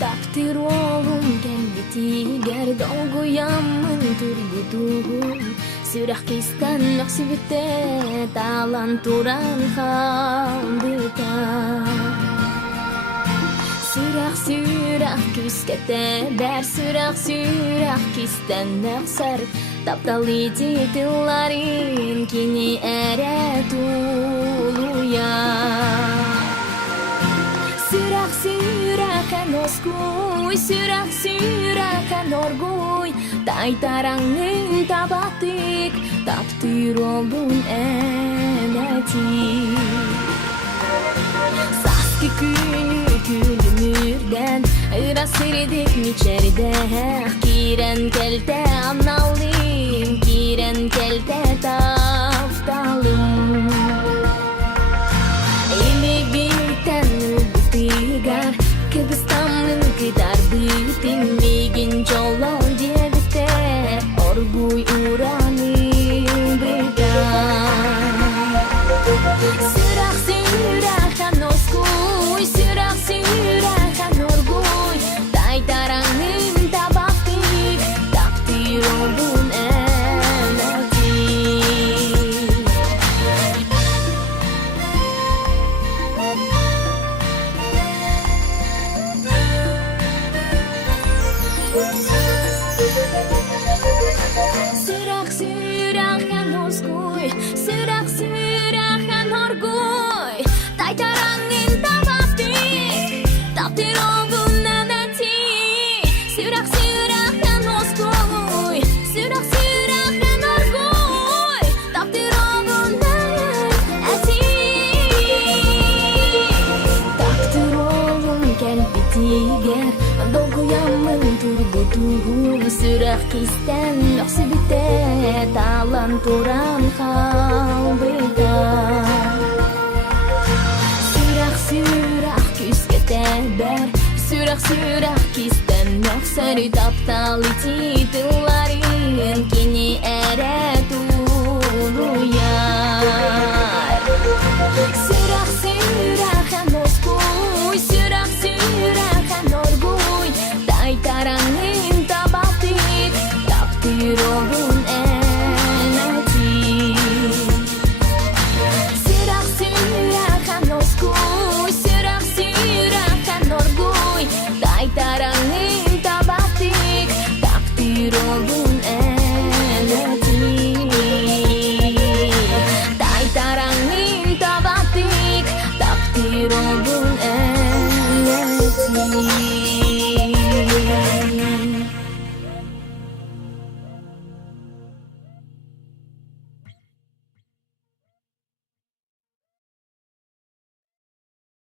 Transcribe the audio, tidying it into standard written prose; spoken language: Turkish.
Taktır oğlum geldi dolgu yamın turgudu. Sürah kistan maksibite talan turan kaldita. Sürah küskete ber sürah kistan naksar. Taptali titillarin kini ere tuluya. Sürah kan oskuy, sürah kan orguy. Tai tarangin tabatik, taptir oldun eneti. Saski külümürden, ıras siridik miçerde. Kiren kelte annalim, kiren kelte taftalım. Ini biten tigar, kebestamın gitar bitin migin jolol dia bite, orguy urani bedan. Sürah kan oskuy, sürah kan orguy. Tai tarangin tabaktik, takdir oldun eneti. Sürah kan oskuy, sürah kan orguy. Tai tarangin tabaktik, takdir oldun eneti. Sürah kan oskuy, sürah kan orguy. Takdir oldun eneti. Takdir oldun kelbi tiger, dolgu yamın turgudu. Sürah kistan maksibite talan turan kalbida. Sürah küskete ber, sürah kistan maksar. Taptali titillarin kini ere